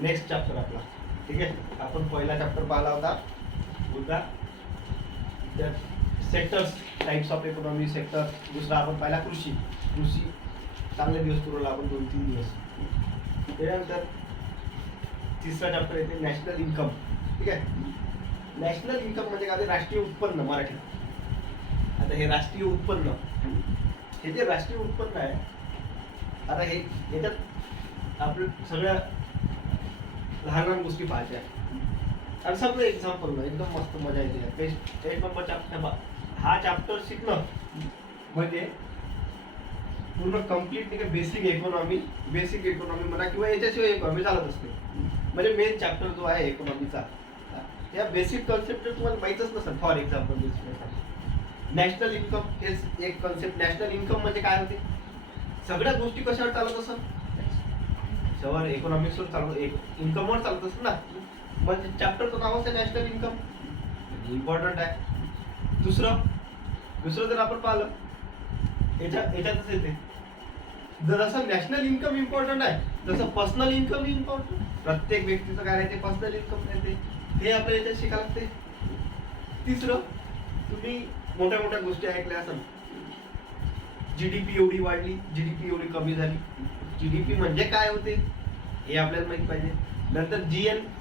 Next chapter आपला. ठीक आहे, आपण पहिला चॅप्टर पाहिला होता उद्या sectors, types of economy sector. दुसरा आपण पाहिला कृषी. चांगले दिवस पुरवला आपण 2-3 दिवस. त्यानंतर तिसरा चॅप्टर येते नॅशनल इन्कम. ठीक आहे, नॅशनल इन्कम म्हणजे काय, राष्ट्रीय उत्पन्न मराठीत. आता हे राष्ट्रीय उत्पन्न, हे जे राष्ट्रीय उत्पन्न आहे, आता हे याच्यात आपण सगळ्या लहान लहान गोष्टी पाहायच्या आणि सगळं एक्झाम्पल एकदम मस्त मजा येते. एक नंबर चॅप्टर, हा चॅप्टर शिकणं म्हणजे पूर्ण कम्प्लीट नाही का बेसिक इकॉनॉमी म्हणा किंवा याच्याशिवाय इकॉनॉमी चालत असते. म्हणजे मेन चॅप्टर जो आहे इकॉनॉमीचा, या बेसिक कॉन्सेप्ट तुम्हाला माहीतच नसेल. फॉर एक्झाम्पल नॅशनल इन्कम हे एक कॉन्सेप्ट. नॅशनल इन्कम म्हणजे काय होते, सगळ्या गोष्टी कशावर चालत असत, त्याच्यावर इकॉनॉमिक्सवर चालत, इन्कमवर चालत असत ना. म्हणजे चॅप्टरचं नावच आहे नॅशनल इन्कम, इम्पॉर्टंट आहे. दुसरं जर आपण पाहिलं याच्यातच येते, जर असं नॅशनल इन्कम इम्पॉर्टंट आहे तसं पर्सनल इन्कम इम्पॉर्टंट. प्रत्येक व्यक्तीचं काय राहते, पर्सनल इन्कम राहते, हे आपल्याला याच्यात शिकायला लागते. तिसरं, तुम्ही मोठ्या मोठ्या गोष्टी ऐकल्या असाल, जीडीपी एवढी वाढली, जीडीपी एवढी कमी झाली. जीडीपी म्हणजे काय होते हे आपल्याला माहित पाहिजे. नंतर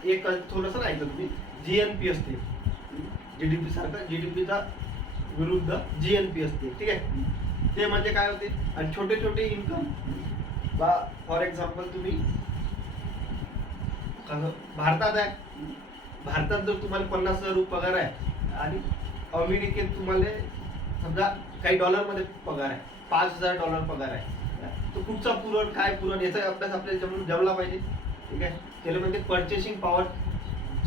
एक थोडंसं ऐकलं तुम्ही, जीएनपी असते, जीडीपी सारखं जीडीपीचा विरुद्ध जीएनपी असते. ठीक आहे, ते म्हणजे काय होते. आणि छोटे छोटे इन्कम, फॉर एक्झाम्पल तुम्ही भारतात आहे, भारतात जर तुम्हाला 50,000 रुपये पगार आहे आणि अमेरिकेत तुम्हाला समजा काही डॉलरमध्ये पगार आहे, $5,000 पगार आहे, तो कुठचा पुरण काय पुरण याचा अभ्यास आपल्याला जमला पाहिजे. ठीक आहे, त्याला म्हणजे पर्चेसिंग पॉवर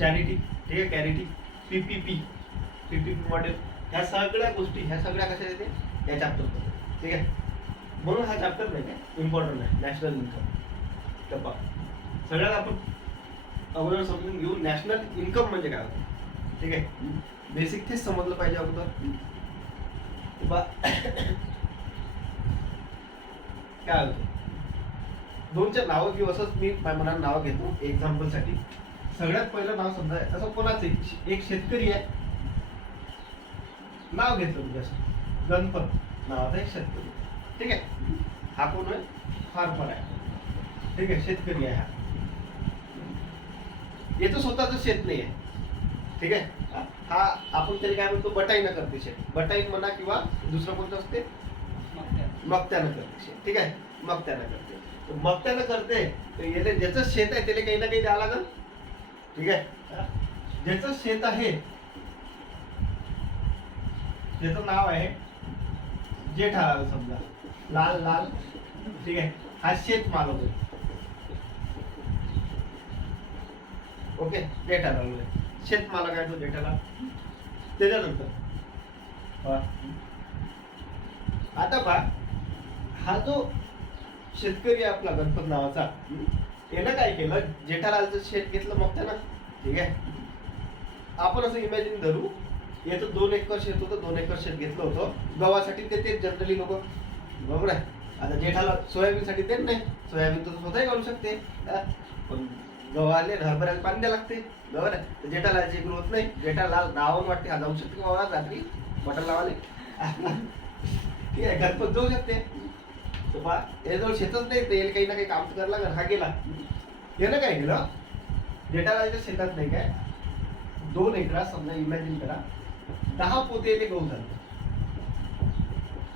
चॅरिटी. ठीक आहे, कॅरिटी, पीपीपी मॉडेल, ह्या सगळ्या गोष्टी, ह्या सगळ्या कशा येते या चॅप्टरमध्ये. ठीक आहे, म्हणून हा चॅप्टर नाही काय इम्पॉर्टंट आहे नॅशनल इन्कम. तर सगळ्यात आपण अगोदर समजून घेऊ नॅशनल इन्कम म्हणजे काय होतं. ठीक आहे, बेसिक तेच समजलं पाहिजे अगोदर. काय होतं, दोनच्या नावं घेऊ, असंच मी मनात नाव घेतो एक्झाम्पलसाठी. सगळ्यात पहिलं नाव समजा असं कोणाचं, एक शेतकरी आहे, नाव घेतलं म्हणजे असं गणपत नावाचा एक शेतकरी. ठीक आहे, हा कोण आहे, फार्मर आहे. ठीक आहे, शेतकरी आहे हा, याचं स्वतःच शेत नाही आहे. ठीक आहे, हा आपण त्याला काय म्हणतो, बटाईनं करते शेत. बटाईन म्हणा किंवा दुसरं कोणतं असते, मक्त्यानं करते शेत. ठीक आहे, मक्त्यानं करते. तर याला ज्याचं शेत आहे त्याला काही ना काही द्यावं लागल. ठीक आहे, ज्याचं शेत आहे त्याचं नाव आहे जेठालाल समजा, लाल. ठीक आहे, हा शेत मालक होय. ओके, जेठालाल शेत मालक आहे तो जेठालाल. त्याच्यानंतर आता हा जो शेतकरी आहे आपला गणपत नावाचा, यानं काय केलं, जेठालालचं शेत घेतलं मग त्यानं. ठीक आहे, आपण असं इमॅजिन धरू, याचं 2 एकर शेत होतं, 2 एकर शेत घेतलं होतं गव्हासाठी. ते जनरली लोक, बरोबर आहे. आता जेठालाल सोयाबीनसाठी ते नाही, सोयाबीन तर स्वतःही घालू शकते, पण गव्हाले हरभऱ्याला पाणी द्यायला लागते, बरोबर आहे. तर जेठालालची इकडे होत नाही. जेठालाल नावावर वाटते हा जाऊ शकते बाबा रात्री बटन लावाले. ठीक आहे, गणपत जाऊ शकते. याजवळ शेतच नाही, तर काही ना काही काम करायला लागेल. हा गेला, यानं काय केलं, जेठालालच्या शेतात नाही काय 2 एकरात समजा इमॅजिन करा 10 पोते ते गहू झाले,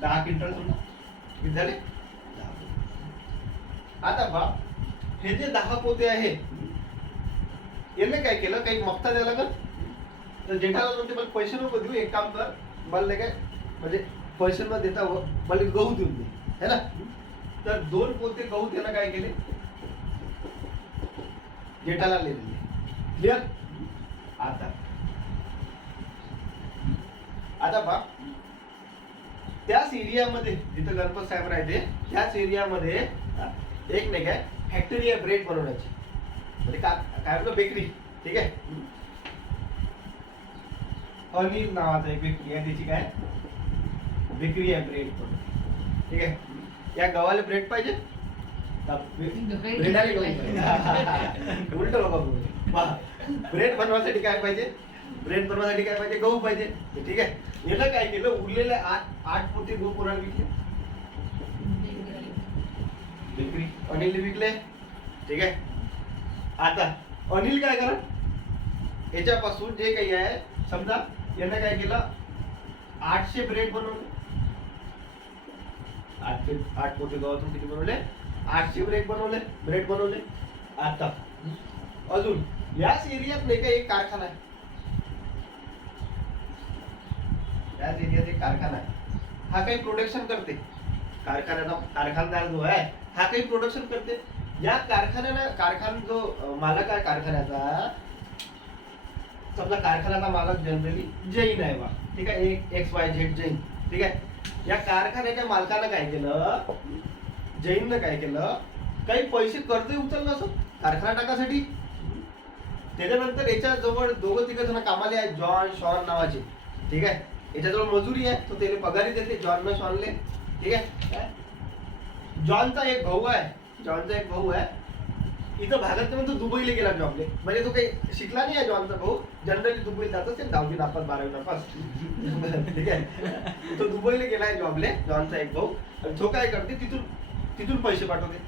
10 क्विंटल समजा किती झाले, 10 पोते. आता हे जे 10 पोते आहे, याने काय केलं, काही मक्ता द्यायला लागल. तर जेठालाल म्हणते मला पैसे नको देऊ, एक काम कर, मला नाही काय म्हणजे पैसे न देता मला गहू देऊन दे, है ना. तर 2 पोते गहू त्यानं काय केले, जेठालाल दिले. क्लिअर. आता त्याच एरियामध्ये जिथं गणपत साहेब राहते, त्याच एरियामध्ये एक नाही काय फॅक्टरी आहे ब्रेड बनवण्याची, म्हणजे काय म्हणतो बेकरी. ठीक आहे, अनिल नावाचा एक बेकरी आहे, त्याची काय बेकरी आहे ब्रेड. ठीक आहे, या गव्हाला ब्रेड पाहिजे, ब्रेड आले उलट बाबा पहा, ब्रेड बनवायसाठी काय पाहिजे, ब्रेड बनवायसाठी काय पाहिजे, गहू पाहिजे. ठीक आहे, याला काय केलं, उरलेले 8 पोते गहू कोणाला विकले, बेकरी अनिल विकले. ठीक आहे, आता अनिल काय करा, याच्यापासून जे काही आहे समजा यानं काय केलं, 800 ब्रेड बनवले, 8 पोते गव्हातून किती बनवले, 800 ब्रेड बनवले. आता अजून याच एरियात नाही का एक कारखाना आहे, याच एरियात एक कारखाना आहे, हा काही प्रोडक्शन करते, कारखानदार जो आहे हा काही प्रोडक्शन करते. या कारखाना जो मालक आहे कारखान्याचा, समजा कारखान्याचा मालक जनरली जैन आहे बा. ठीक आहे, एक XYZ जैन. ठीक आहे, या कारखान्याच्या मालकानं काय केलं, जैननं काय केलं, काही पैसे कर्ज उचललं असं कारखाना टाकासाठी. त्याच्यानंतर याच्या जवळ 2-3 जण कामाले आहेत, जॉन शॉन नावाचे. ठीक आहे, याच्याजवळ मजुरी आहे, तो त्याला पगारी देते जॉन शॉनले. ठीक आहे, जॉनचा एक भाऊ आहे, इथं भागात तो दुबईला गेला जॉबले, म्हणजे तो काही शिकला नाही आहे. जॉनचा भाऊ जनरली दुबईला जात असते, 10वी नापास 12वी नापास. ठीक आहे, तो दुबईला गेलाय जॉबले, जॉनचा एक भाऊ. आणि तो काय करते, तिथून पैसे पाठवते.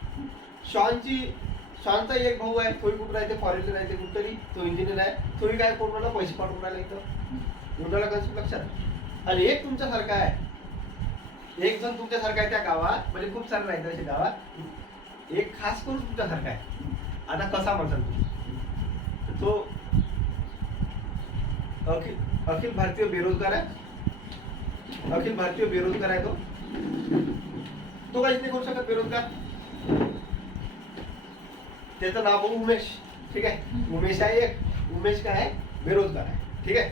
शॉनचा एक भाऊ आहे, तोही कुठं राहते, फॉरेनला राहते कुठतरी, तो इंजिनियर आहे, तोही काय कोणाला पैसे पाठवून राहिला इथं. एवढ्याला कन्सेप्ट लक्षात. आणि एक तुमच्यासारखा आहे, एक जण तुमच्यासारखा आहे त्या गावात, म्हणजे खूप सारे राहतात अशा गावात, एक खास करून तुमच्यासारखा आहे. आता कसा म्हणतात तो, अखिल भारतीय बेरोजगार आहे, तो काहीच नाही करू शकत बेरोजगार. त्याचं नाव बघू उमेश. ठीक आहे, उमेश आहे एक, उमेश काय आहे, बेरोजगार आहे. ठीक आहे,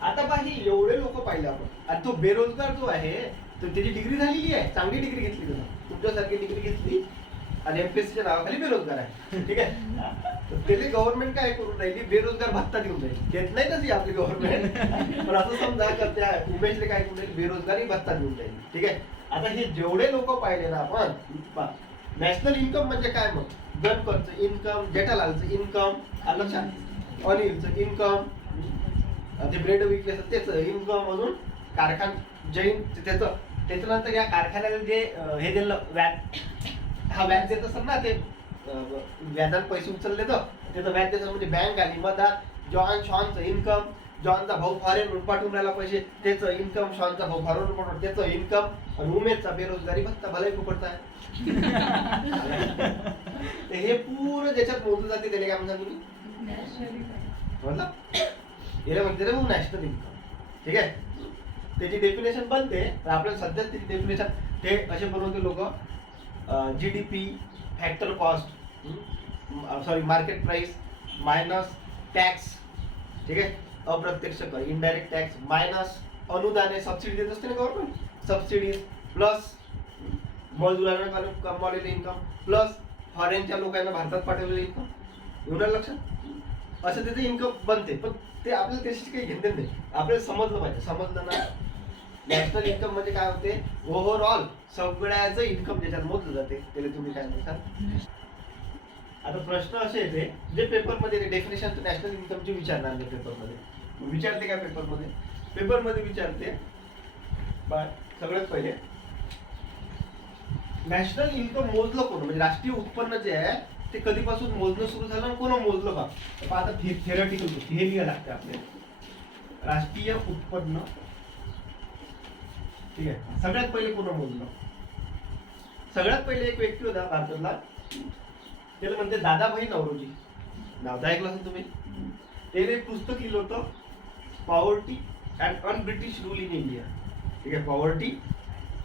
आता पाहिजे एवढे लोक पाहिले आपण, आणि तो बेरोजगार जो आहे तर त्याची डिग्री झालेली आहे, चांगली डिग्री घेतली, त्याला तुमच्यासारखी डिग्री घेतली, आणि MPSCच्या नावाखाली बेरोजगार आहे. ठीक आहे, त्याला गव्हर्नमेंट काय करून राहिली, बेरोजगार भत्ता देऊन राहिली. देत नाही तशी आपली गव्हर्नमेंट, पण असं समजा का त्या उमेशले काय करून राहिली, बेरोजगारी भत्ता देऊन राहिली. ठीक आहे, आता हे जेवढे लोक पाहिले ना आपण, नॅशनल इन्कम म्हणजे काय, मग गणपतचं इन्कम, जेठालालचं इन्कम, लक्षात, अनिलचं इन्कम, ते ब्रेड विकले असतात त्याचं इन्कम, अजून जैन त्याचं. त्याच्यानंतर या कारखान्याला जे हे दिलं व्याज, हा व्याज देत असतात ना, ते व्याजात पैसे उचलले तर त्याचं व्याज देत, म्हणजे बँक आली मधात. शॉनचं इन्कम, जॉनचा भाऊ फॉरेन पाठवून राहिला पैसे, त्याचं इन्कम, शॉनचा भाऊ फॉरेन पाठवून त्याचं इन्कम, आणि उमेशचा बेरोजगारी भत्ता भलाही फुकटचा आहे. हे पूर्ण ज्याच्यात मोजलं जाते त्याला काय म्हणतात तुम्ही, याला म्हणते रे नॅशनल इन्कम. ठीक आहे, त्याची डेफिनेशन बनते, आपल्याला सध्या त्याची डेफिनेशन ते असे बनवते लोक, GDP, factor cost, market price minus tax. ठीक आहे, अप्रत्यक्ष कर, इनडायरेक्ट टॅक्स मायनस अनुदाने, सबसिडी देत असते ना गव्हर्नमेंट, सबसिडीज प्लस मजुरांना कमवलेले इन्कम प्लस फॉरेनच्या लोकांना भारतात पाठवलेले इन्कम. एवढं लक्षात, असं त्याचं इन्कम बनते. पण ते आपल्याला त्याशी काही घेणं नाही, आपल्याला समजलं पाहिजे. समजलं ना, नॅशनल इन्कम म्हणजे काय होते, ओव्हरऑल सगळ्याचं इन्कम ज्याच्यात मोजलं जाते त्याला तुम्ही काय म्हणता. आता प्रश्न असे येते जे पेपरमध्ये डेफिनेशन नॅशनल इन्कमची विचारणार नाही, पेपरमध्ये विचारते काय, पेपरमध्ये विचारते सगळ्यात पहिले नॅशनल इन्कम मोजलं कोण, म्हणजे राष्ट्रीय उत्पन्न जे आहे ते कधीपासून मोजणं सुरू झालं आणि कोण मोजलं का. आता थिअरटिकल गोष्टी हे लिहायला लागते आपल्याला, राष्ट्रीय उत्पन्न. ठीक आहे, सगळ्यात पहिले कोण मोजलं, सगळ्यात पहिले एक व्यक्ती होता भारतातला, त्याला म्हणते दादाभाई नौरोजी. नाव ऐकलं असेल तुम्ही. त्याने एक पुस्तक लिहिलं होतं, poverty and un British rule in India. ठीक आहे, poverty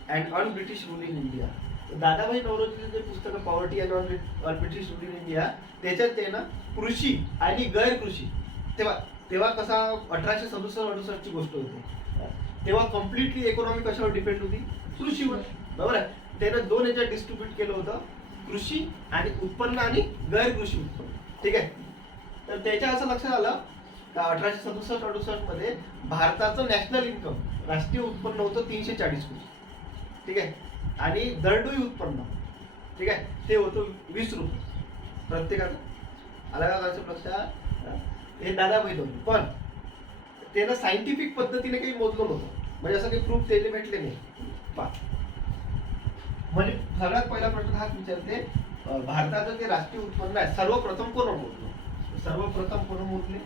and un British rule in India. Dadabhai नौरोजीचं जे पुस्तक poverty and un British rule in India, त्याच्यात ते ना कृषी आणि गैर कृषी, तेव्हा कसा 1867-68 ची गोष्ट होती, तेव्हा कम्प्लिटली इकॉनॉमी कशावर डिपेंड होती, कृषीवर. बरोबर आहे, त्यानं 2 याच्यात डिस्ट्रीब्यूट केलं होतं, कृषी आणि उत्पन्न आणि गैर कृषी उत्पन्न. ठीक आहे, तर त्याच्या असं लक्षात आलं का 1867-68 मध्ये भारताचं नॅशनल इन्कम, राष्ट्रीय उत्पन्न होतं 340 कोटी. ठीक आहे, आणि दरडोई उत्पन्न ठीक आहे, ते होतं 20 रुपये प्रत्येकाचं. आला का कॉन्सेप्ट लक्षात? हे दादाभाई नवरोजी, पण त्यानं सायंटिफिक पद्धतीने काही मोजलं नव्हतं, म्हणजे असं काही प्रूफ त्याला भेटले नाही. पहा, म्हणजे सगळ्यात पहिला प्रश्न हाच विचारते, भारताचं जे राष्ट्रीय उत्पन्न आहे सर्वप्रथम कोण मोजलं? सर्वप्रथम कोण मोजले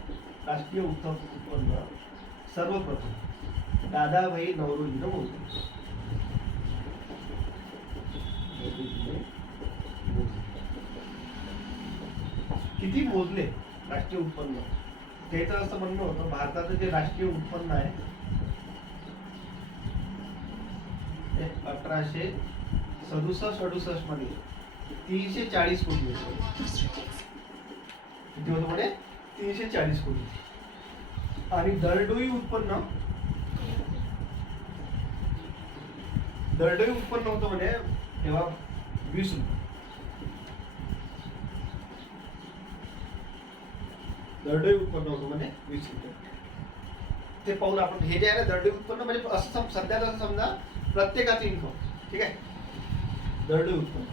राष्ट्रीय उत्पन्न? सर्वप्रथम दादाभाई नौरोजीनं मोजले. किती मोजले राष्ट्रीय उत्पन्न? त्याचं असं म्हणणं होतं, भारताचं जे राष्ट्रीय उत्पन्न आहे ते 1867-68 मध्ये 340 कोटी होतं. किती होतं म्हणे? 340 कोटी. आणि दरडोई उत्पन्न होतं म्हणे तेव्हा 20 रुपये. दरडोई उत्पन्न होतं म्हणे 20 रुपये. ते पाहून आपण हे जे आहे ना दरडोई उत्पन्न, म्हणजे असं सध्या जसं समजा प्रत्येकाचं इन्कम, ठीक आहे, दरडोई उत्पन्न.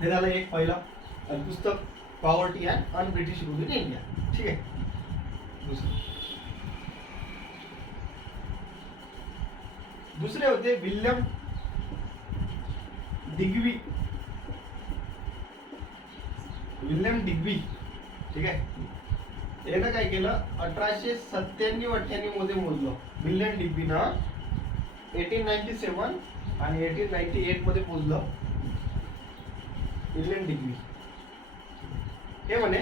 हे झालं एक पहिला पुस्तक, poverty and un British rule in India, ठीक आहे. दुसरे होते विल्यम डिग्बी, ठीक आहे. यानं काय केलं, 1897-98 मध्ये मोजलं विल्यम डिग्बीनं. 1897 आणि 1898 मध्ये मोजलं विल्यम डिग्बी. हे म्हणे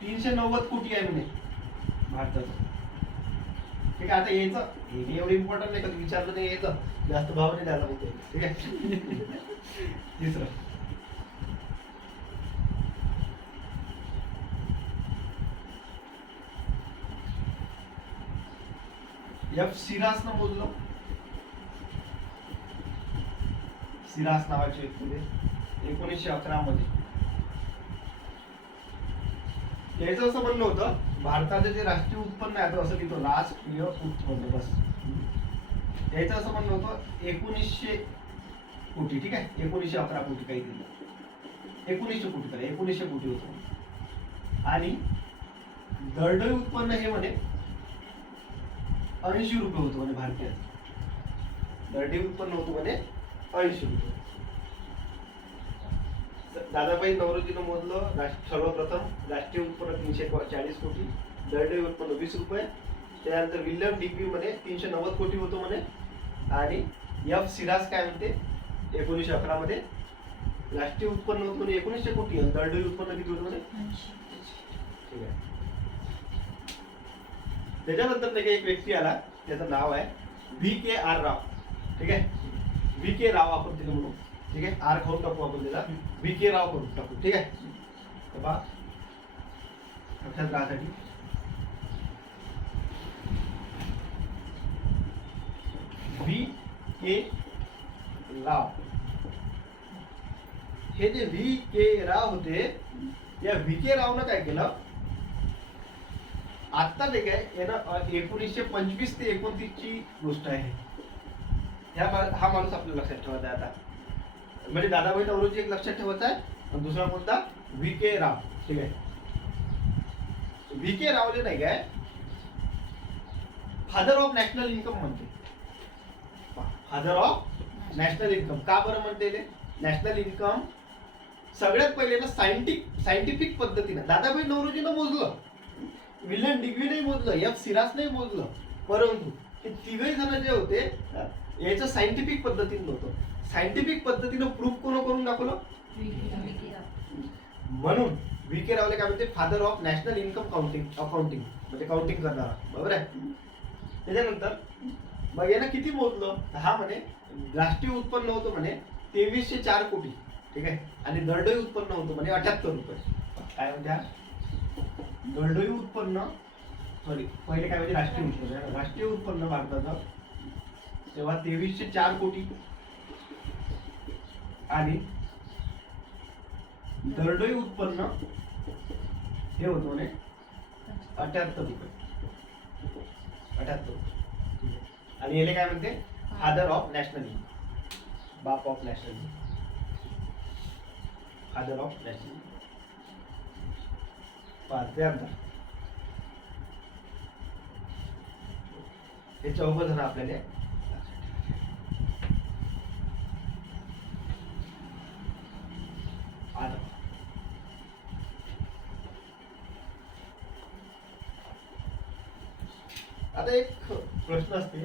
390 कोटी आहे म्हणे भारताचं, ठीक आहे. आता यायचं हे एवढं इम्पॉर्टंट नाही, कधी विचारलं नाही, यायचं जास्त भाव नाही द्यायला होते, ठीक आहे. तिसरं एफ सिरासनं मोजलं. सिरास नावाचे व्यक्ती 1911 मध्ये. याचं असं म्हणणं होतं, भारताचे जे राष्ट्रीय उत्पन्न आहे असं लिहितो राष्ट्रीय उत्पन्न बस. याचं असं म्हणणं होतं 1900 कोटी, ठीक आहे. 1911 कोटी काही दिलं, 1900 कोटी करा, 1900 कोटी होतं. आणि दरडोई उत्पन्न हे म्हणे 80 रुपये होतं म्हणे भारतीयाचं. दरडोई उत्पन्न होतं म्हणे 80 रुपये. दादाभाई नौरोजीनं मोजलं सर्वप्रथम राष्ट्रीय उत्पन्न 340 कोटी, दरडोई उत्पन्न 20 रुपये. त्यानंतर विल्यम डिग्बी म्हणे 390 कोटी होतो म्हणे. आणि एफ सिरास काय म्हणते 1911 मध्ये राष्ट्रीय उत्पन्न होतं म्हणे 1900 कोटी आणि दरडोई उत्पन्न किती होतं म्हणे 80. ठीक आहे. त्याच्यानंतर एक व्यक्ती आला, त्याचं नाव आहे VKR राव, ठीक आहे. VK राव आपण तिला म्हणू, ठीक आहे. आर खाऊन टाकू आपण त्याला, VK राव करून टाकू, ठीक आहे. तर पहा लक्षात राहण्यासाठी VK राव. हे जे VK राव होते, या VK रावनं काय केलं, आता ते काय यानं 1925 ते 29 ची गोष्ट आहे. हा माणूस आपल्याला लक्षात ठेवायचा आहे आता. म्हणजे दादाभाई नौरोजी एक लक्षात ठेवायचा आहे आणि दुसरा मुद्दा VK राव, ठीक आहे. VK रावले नाही काय फादर ऑफ नॅशनल इन्कम म्हणते. फादर ऑफ नॅशनल इन्कम का बरं म्हणते? नॅशनल इन्कम सगळ्यात पहिले ना सायंटिफिक पद्धतीनं दादाभाई नौरोजीनं मोजलं, विल्यम डिग्बी नाही मोजलं, एफ सिरास नाही मोजलं, परंतु हे तिघही जण जे होते याचं सायंटिफिक पद्धतीनं होतं. सायंटिफिक पद्धतीनं प्रूफ कोण करून दाखवलं? म्हणून VK रावले काय म्हणते father of national income accounting म्हणजे काउंटिंग करणारा, बरोबर आहे. त्याच्यानंतर मग यानं किती मोजलं? हा म्हणे राष्ट्रीय उत्पन्न होतं म्हणे 2304 कोटी, ठीक आहे. आणि दरडोई उत्पन्न होतं म्हणे 78 रुपये. काय म्हणत्या? दरडोई उत्पन्न पहिले काय म्हणजे राष्ट्रीय उत्पन्न, राष्ट्रीय उत्पन्न भारताचं तेव्हा 2304 कोटी आणि दरडोई उत्पन्न हे होतं म्हणे 78 रुपये. 78. आणि याला काय म्हणते फादर ऑफ नॅशनल इन्कम. बाप of nationalism, father of nationalism. त्यानंतर हे 14 जण आपल्याला आता आता एक प्रश्न असते,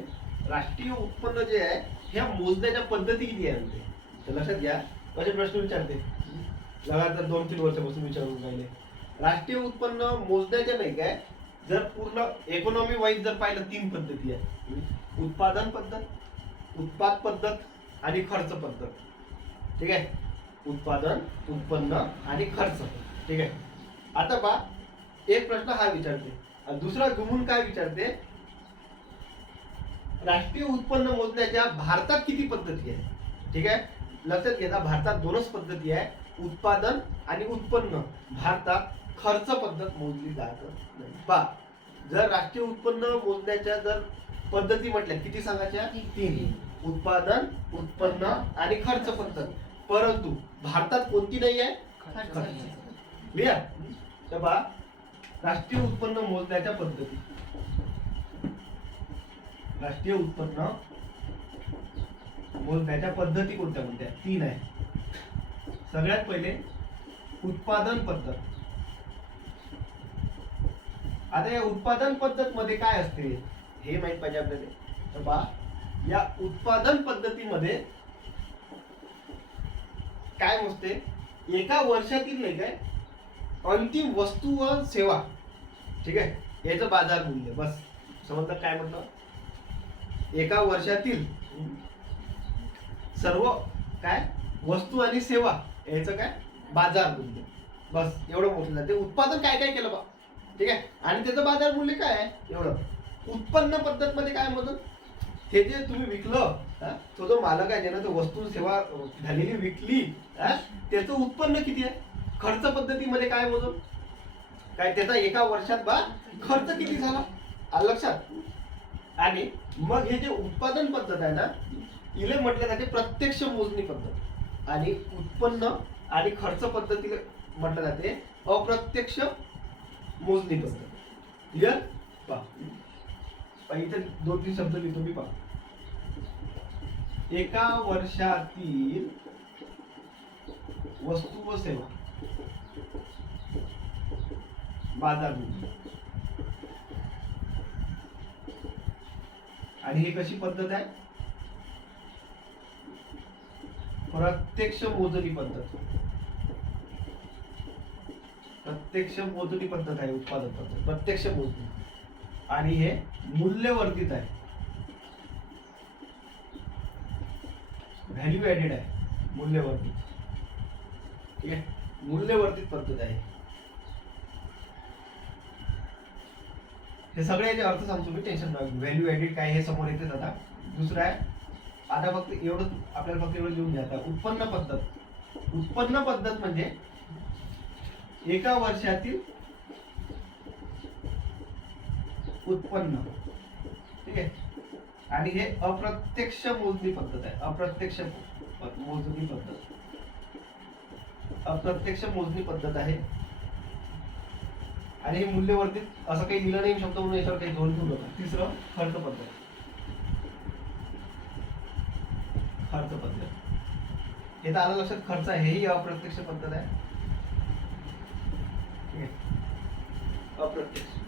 राष्ट्रीय उत्पन्न जे आहे ह्या मोजण्याच्या पद्धती किती आहे म्हणजे, तर लक्षात घ्या. असे प्रश्न विचारते लगातार 2-3 वर्षापासून विचारून राहिले. राष्ट्रीय उत्पन्न मोजण्याच्या नाही काय, जर पूर्ण इकॉनॉमी वाईज जर पाहिलं 3 पद्धती आहे. उत्पादन पद्धत, उत्पाद पद्धत आणि खर्च पद्धत. ठीक आहे, उत्पादन, उत्पन्न आणि खर्च. ठीक आहे. आता पहा, एक प्रश्न हा विचारते आणि दुसरा गुमून काय विचारते, राष्ट्रीय उत्पन्न मोजण्याच्या भारतात किती पद्धती आहे. ठीक आहे, लक्षात घ्या, भारतात 2च पद्धती आहे, उत्पादन आणि उत्पन्न. भारतात खर्च पद्धत मोजली जात नाही. पहा, जर राष्ट्रीय उत्पन्न मोजण्याच्या जर पद्धती म्हटल्या किती सांगायच्या, 3, उत्पादन, उत्पन्न आणि खर्च पद्धत. परंतु भारतात कोणती नाही आहे, क्लिअर. तर पहा, राष्ट्रीय उत्पन्न मोजण्याच्या पद्धती, राष्ट्रीय उत्पन्न मोजण्याच्या पद्धती कोणत्या कोणत्या, 3 आहे. सगळ्यात पहिले उत्पादन पद्धत. आता या उत्पादन पद्धत मध्ये काय असते हे माहित पाहिजे आपल्याला. तर पहा, या उत्पादन पद्धतीमध्ये काय मोजते, एका वर्षातील नाही काय अंतिम वस्तू व सेवा. ठीक आहे, याचं बाजार मूल्य. बस समजलं काय म्हटलं, एका वर्षातील सर्व काय वस्तू आणि सेवा याचं काय बाजार मूल्य. बस एवढं मोठं जाते. उत्पादन काय काय केलं बा, ठीक आहे, आणि त्याचं बाजार मूल्य काय आहे एवढं. उत्पन्न पद्धत मध्ये काय म्हणतो, हे जे तुम्ही विकलं, तो जो मालक आहे ज्यानं तो वस्तू सेवा झालेली विकली, त्याचं उत्पन्न किती आहे. खर्च पद्धतीमध्ये काय मोजून काय, त्याचा एका वर्षात बा खर्च किती झाला, आलं लक्षात. आणि मग हे जे उत्पादन पद्धत आहे ना, इले म्हटलं जाते प्रत्यक्ष मोजणी पद्धत. आणि उत्पन्न आणि खर्च पद्धतीला म्हटलं जाते अप्रत्यक्ष मोजणी पद्धत. क्लिअर. पहा, इथे 2-3 शब्द लिहितो मी. पहा, एका वर्षातील वस्तू व सेवा बाजार मूल्य. आणि हे कशी पद्धत आहे, प्रत्यक्ष मोजणी पद्धत. प्रत्यक्ष मोजणी पद्धत आहे उत्पादन पद्धत, प्रत्यक्ष मोजणी. आणि हे मूल्यवर्धित आहे, व्हॅल्यू ऍडेड आहे, मूल्यवर्धित. ठीक आहे, मूल्यवर्धित पद्धत आहे. हे सगळे याचे अर्थ सांगतो मी, टेन्शन नका. व्हॅल्यू ऍडेड काय हे समोर येतेच. आता दुसरं आहे, आता फक्त एवढं आपल्याला फक्त एवढं लिहून घ्या. उत्पन्न पद्धत. उत्पन्न पद्धत म्हणजे एका वर्षातील उत्पन्न. ठीक आहे, आणि हे अप्रत्यक्ष मोजणी पद्धत आहे. अप्रत्यक्ष मोजणी पद्धत, अप्रत्यक्ष मोजणी पद्धत आहे. आणि हे मूल्यवर्धित असं काही लिहिलं नाही शब्द म्हणून याच्यावर काही जोड घेऊ नका. तिसरं खर्च पद्धत. खर्च पद्धत हे तर आलं लक्षात. खर्च हेही अप्रत्यक्ष पद्धत आहे. अप्रत्यक्ष.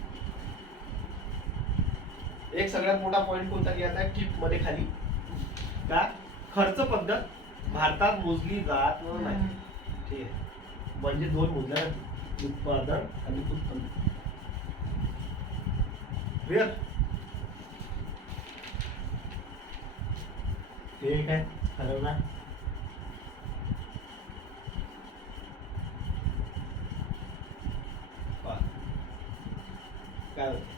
एक सगळ्यात मोठा पॉइंट कोणता लिहायचा आहे टिप मध्ये खाली, का खर्च पद्धत भारतात मोजली जात नाही. ठीक आहे, म्हणजे 2 मोजल्या, उत्पादन आणि उत्पन्न. क्लिअर. ठीक आहे, ठरवणार. काय होतं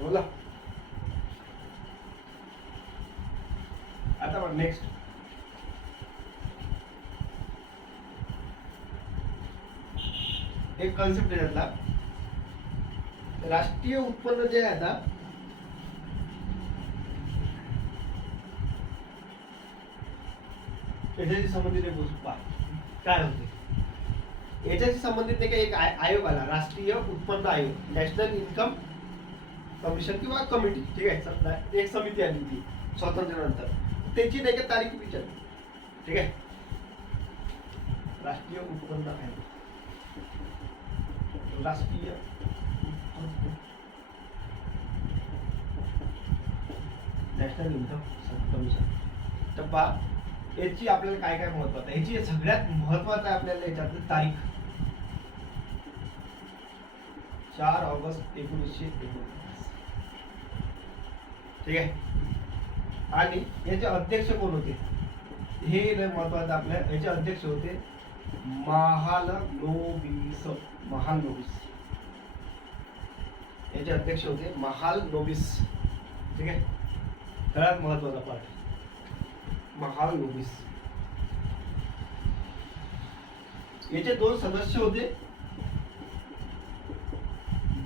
बोला. आता बघ नेक्स्ट, एक कॉन्सेप्ट आहे त्यातला, राष्ट्रीय उत्पन्न जे आहे आता याच्याशी संबंधित एक गोष्ट पहा काय होते. याच्याशी संबंधित नाही का एक आयोग आला, राष्ट्रीय उत्पन्न आयोग, नॅशनल इन्कम कमिशन किंवा कमिटी, ठीक आहे, एक समिती आली ती स्वातंत्र्यानंतर, त्याची नाही का तारीख विचारली, ठीक आहे. राष्ट्रीय उत्पन्न आयोग, राष्ट्रीय नॅशनल इन्कम कमिशन. तर पहा याची आपल्याला काय काय महत्व आहे. याची सगळ्यात महत्वाचं आहे आपल्याला याच्यातली तारीख 4 ऑगस्ट 1949, ठीक आहे. आणि याचे अध्यक्ष कोण होते हे लय महत्वाचं आपल्या. याचे अध्यक्ष होते महालनोबिस. याचे अध्यक्ष होते महालनोबिस, ठीक आहे. सगळ्यात महत्वाचा पार्ट महालनोबिस. याचे 2 सदस्य होते,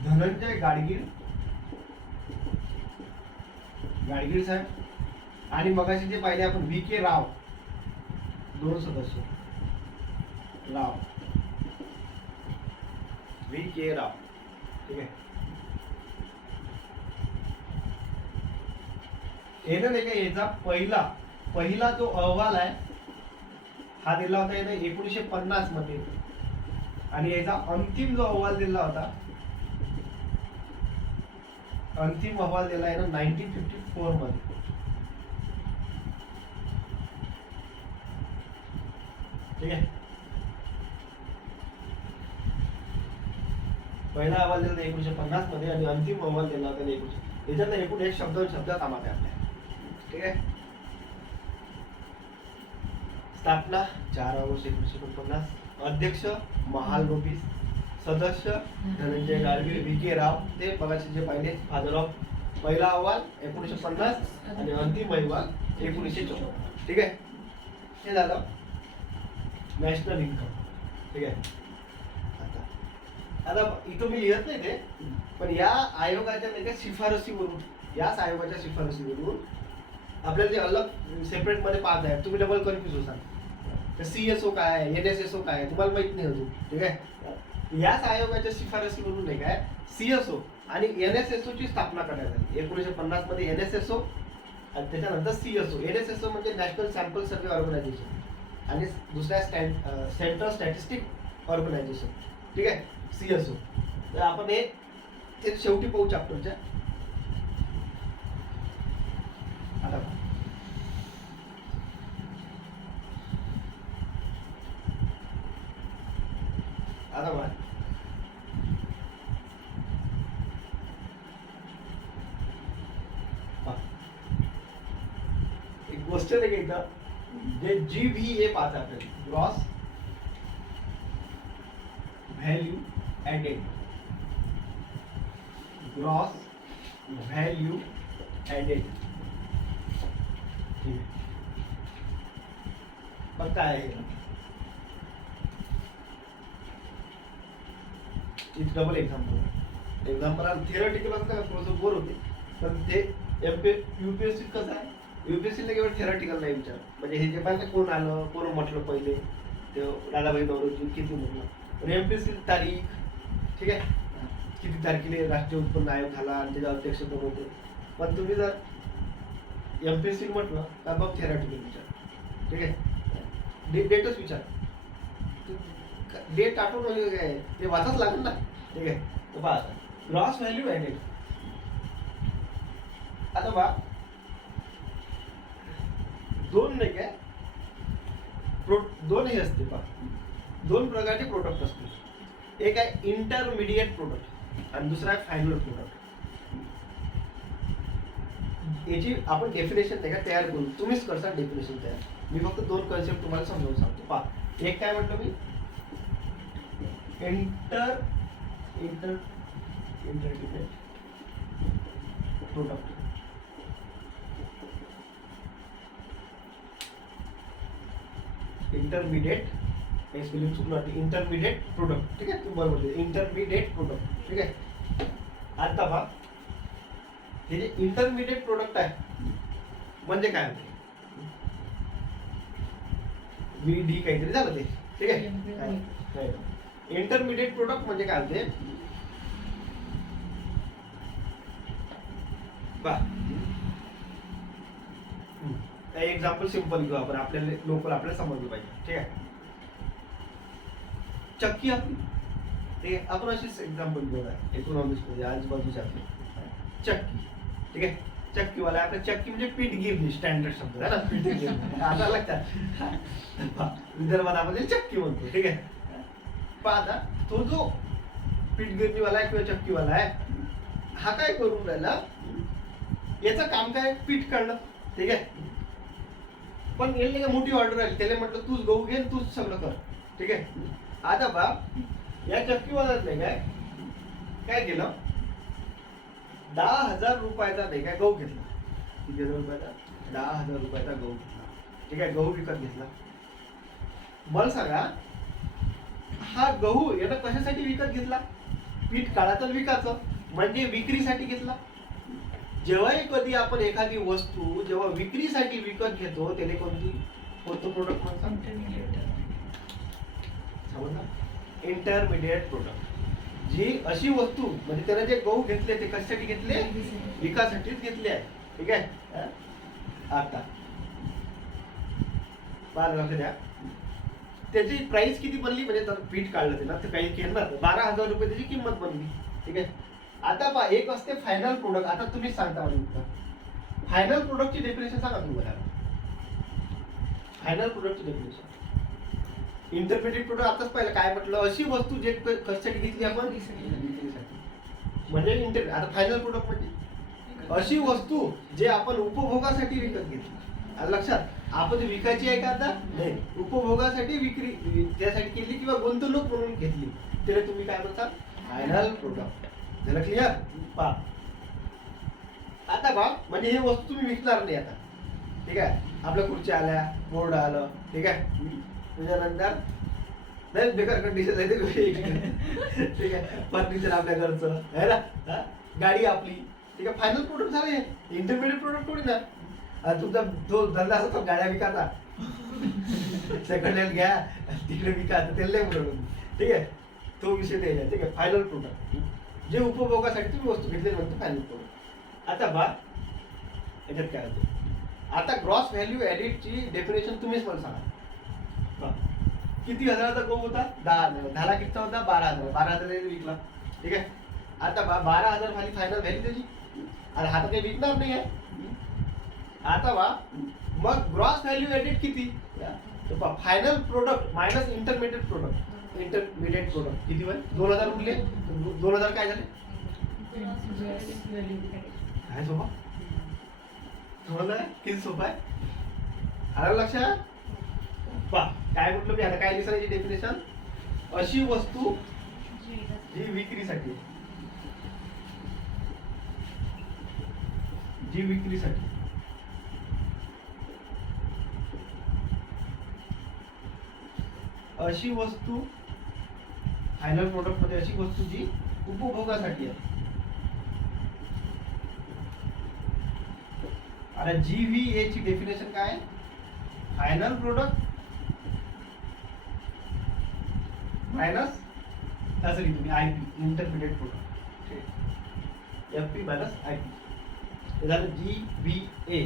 धनंजय गाडगीळ साहेब, आणि मगाशी जे पाहिले आपण V.K. राव, 2 सदस्य राव, V.K. राव, ठीक आहे. यानं नाही का याचा पहिला जो अहवाल आहे हा दिला होता याने 1950 मध्ये, आणि याचा अंतिम जो अहवाल दिला होता, अंतिम अहवाल दिला यानं 1954 मध्ये, ठीक आहे. पहिला अहवाल दिला 1950 मध्ये आणि अंतिम अहवाल दिला होता 1900. याच्यात एकूण एक शब्द कामात आहे आपल्या, ठीक आहे. स्थापना 4 ऑगस्ट 1949, अध्यक्ष महालनोबिस, सदस्य धनंजय गाडगीळ, V.K. राव, ते बघायचे जे पाहिले फादर ऑफ. पहिला अहवाल 1950 आणि अंतिम अहवाल 1954, ठीक आहे. हे झालं नॅशनल इन्कम, ठीक आहे. आता इथं मी लिहित नाही ते, पण या आयोगाच्या नाही का शिफारसीवरून, याच आयोगाच्या शिफारसीवरून आपल्याला जे अलग सेपरेट मध्ये पाहत आहे, तुम्ही डबल कन्फ्युज होता. तर CSO काय आहे, NSSO काय आहे तुम्हाला माहित नाही अजून, ठीक आहे. याच आयोगाच्या शिफारसीवरून नाही काय CSO आणि NSSO ची स्थापना करण्यात आली 1950 मध्ये. NSSO आणि त्याच्यानंतर CSO. NSSO म्हणजे नॅशनल सॅम्पल सर्वे ऑर्गनायझेशन आणि दुसऱ्या सेंट्रल स्टॅटिस्टिक ऑर्गनायझेशन, ठीक आहे, CSO. तर आपण हे शेवटी पाहू चॅप्टरच्या. आता बघा एक गोष्ट आहे का इथं, जे GVA पाहत आपल्याला, gross value added, gross value added, ठीक आहे. पण काय आहे डबल एक्झाम्पल थिअरटिकल असतं थोडंसं बोर होते, पण ते UPSC कसं आहे, UPSC ला केवळ थिअरटिकल नाही विचार. म्हणजे हे जे पाहिजे कोण आलं, कोण म्हटलं पहिले, ते दादाभाई नौरोजी किती म्हटलं, पण MPSC तारीख, ठीक आहे, किती तारखेला राष्ट्रीय उत्पन्न आयोग झाला आणि त्याचे अध्यक्ष कोण होते. पण तुम्ही जर MPSC म्हटलं तर बघ थिअरटिकल विचार, ठीक आहे. डेटच विचार, डेट आठवून काय ते वाचाच लागेल ना, ठीक आहे. तर पहा ग्रॉस व्हॅल्यू ऍडेड. आता बघा दोन नाही काय दोन हे असते, पहा 2 प्रकारचे प्रोडक्ट असते. एक आहे इंटरमिडिएट प्रोडक्ट आणि दुसरा आहे फायनल प्रोडक्ट. याची आपण डेफिनेशन नाही का तयार करू, तुम्हीच करता डेफिनेशन तयार. मी फक्त 2 कन्सेप्ट तुम्हाला समजावून सांगतो. पहा एक काय म्हटलं मी, इंटरमिडिएट प्रोडक्ट. इंटरमिडिएट स्पेलिंग चुकणार, इंटरमिडिएट प्रोडक्ट, ठीक आहे. तुम्ही बरोबर इंटरमिडिएट प्रोडक्ट, ठीक आहे. आता पहा हे जे इंटरमिडिएट प्रोडक्ट आहे म्हणजे काय होते, VD काहीतरी झालं ते, ठीक आहे. इंटरमिडिएट प्रोडक्ट म्हणजे काय होते बा, एक्झाम्पल सिंपल घेऊ आपण, आपल्याला लोकल आपल्याला समजलं पाहिजे, ठीक आहे. चक्की आपली, ठीक आहे, आपण अशीच एक्झाम्पल घेऊया इकॉनॉमिक्स मध्ये आजूबाजूच्या आपली चक्की, ठीक आहे. चक्कीवाला आपल्या चक्की म्हणजे पीठ गिरणी, स्टँडर्ड शब्द आहे ना, पीठ गिरणी आता लक्षात. विदर्भात आपण चक्की म्हणतो, ठीक आहे. पण आता तो जो पीठ गिरणीवाला आहे किंवा चक्कीवाला आहे, हा काय करून राहिला, याचं काम काय, पीठ काढणं, ठीक आहे. पण याला काय मोठी ऑर्डर आली, त्याला म्हटलं तूच गहू घे तूच सगळं कर, ठीक आहे. आता बाप या चक्कीवाल्यात नाही काय केलं, 10,000 रुपयाचा नाही काय गहू घेतला, किती हजार रुपयाचा, 10,000 रुपयाचा गहू घेतला, ठीक आहे. गहू विकत घेतला. मला सांगा हा गहू यानं कशासाठी विकत घेतला, पीठ काढायचं विकायचं, म्हणजे विक्रीसाठी घेतला. जेव्हाही कधी आपण एखादी वस्तू जेव्हा विक्रीसाठी विकत घेतो त्याला कोणतं प्रोडक्ट म्हणतात, इंटरमिडिएट प्रोडक्ट. जी अशी वस्तू म्हणजे त्याने जे गहू घेतले ते कशासाठी घेतले, विकासाठीच घेतले आहे, ठीक आहे. आता बारा लक्ष द्या, त्याची प्राइस किती बनली, म्हणजे तर पीठ काढलं ते ना, ते काही केलं ना, 12,000 रुपये त्याची किंमत बनली, ठीक आहे. आता पहा, एक असते फायनल प्रोडक्ट. आता तुम्ही सांगता मला फायनल प्रोडक्टची डेफिनेशन सांगा तुम्ही मला. फायनल प्रोडक्टची डेफिनेशन, इंटरमिडिएट प्रोडक्ट आताच पाहिलं काय म्हटलं, अशी वस्तू जे कशासाठी घेतली आपण, विक्रीसाठी, म्हणजे आता फायनल प्रोडक्ट म्हणजे अशी वस्तू जे आपण उपभोगासाठी विकत घेतली. लक्षात, आपण ती विकायची आहे का आता नाही, उपभोगासाठी विक्री त्यासाठी केली किंवा गुंतवणूक म्हणून घेतली, त्याला तुम्ही काय म्हणता, फायनल प्रोडक्ट. झालं क्लिअर. पा आता बा म्हणजे ही वस्तू तुम्ही विकणार नाही आता, ठीक आहे. आपल्या खुर्च्या आल्या, बोर्ड आलं, ठीक आहे. त्याच्यानंतर नाही बेकार कंडिशन आहे ते, ठीक आहे. फर्निचर आपल्या घरचं आहे ना, गाडी आपली, ठीक आहे. फायनल प्रोडक्ट झाले, इंटरमिडिएट प्रोडक्ट थोडी ना. तुमचा तो धंदा असतो गाड्या विकायचा, सेकंड हँड घ्या तिकडे विका, त्याला प्रोडक्ट, ठीक आहे. तो विषय द्यायचा, ठीक आहे. फायनल प्रोडक्ट जे उपभोगासाठी तुम्ही वस्तू घेतली म्हणतो फायनल प्रोडक्ट. आता बा याच्यात काय होते, आता ग्रॉस व्हॅल्यू ऍडेडची डेफिनेशन तुम्हीच मला सांगा. किती हजाराचा गहू होता, 10,000, झाला किती होता, 12,000, 12,000 विकला, ठीक आहे. आता 12,000 खाली फायनल व्हॅल्यू त्याची, आणि हा तर काही विकणार नाही आहे. आता बा मग ग्रॉस व्हॅल्यू ऍडेड किती, final product minus intermediate product, intermediate product किती होईल, 2,000 उरले, 2,000 काय झाले, काय सोपा, समजलं किती सोपा आहे, आलं लक्षात. पा काय म्हटलं मी आता, काय दिसणार याची डेफिनेशन, अशी वस्तू जी विक्रीसाठी, जी विक्रीसाठी अशी वस्तू, फायनल प्रोडक्ट मध्ये अशी वस्तू जी उपभोगासाठी आहे. आता GVA ची डेफिनेशन काय आहे, फायनल प्रोडक्ट मायनस सॉरी तुम्ही IP intermediate product, FP minus IP, हे झालं GVA.